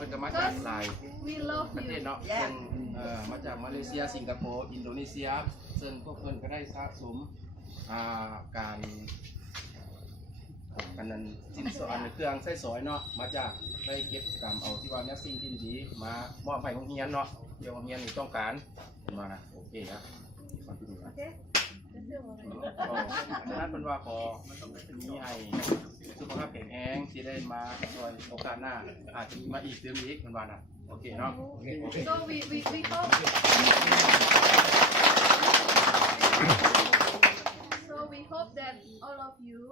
พิ่นก็มาจากหลาย We love ประเทศ you. เนาะเพิ่นมาจากมาเลเซียสิงคโปร์อินโดนีเซียซึ่งพวกเพิ่นก็ได้สะสมการนั้นสินสอดเครื่องใช้สอยเนาะมาจากได้เก็บกรรมเอาที่ว่าเนี่ยสิ่งที่ดีๆมามอบให้โรงเรียนเนาะเดี๋ยวโรงเรียนนี่ต้องการเป็นว่านะโอเคครับขอบคุณครับ Okay. ฉะนั้นเป็นว่าขอมีให้สุขภาพแข็งแรงที่ได้มาโดยโอกาสหน้าอาจจะมาอีกเติมอีกเป็นว่านะโอเคเนาะ So we hope. So we hope that all of you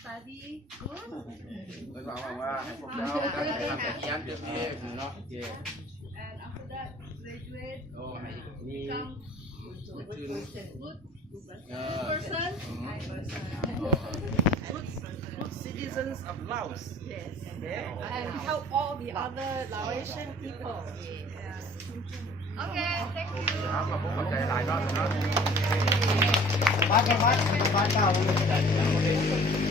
study good. เป็นว่าให้พวกเราได้ทำแต่เขียนเรื่องนี้เนาะโอเค And after that, graduate, โอ้ให้มี become ถึง good person. Good citizens of Laos. Yes. Yeah. And help all the other Laotian people. Okay, thank you. ครับขอบคุณใจหลายรอบเนาะ Bye bye bye bye bye.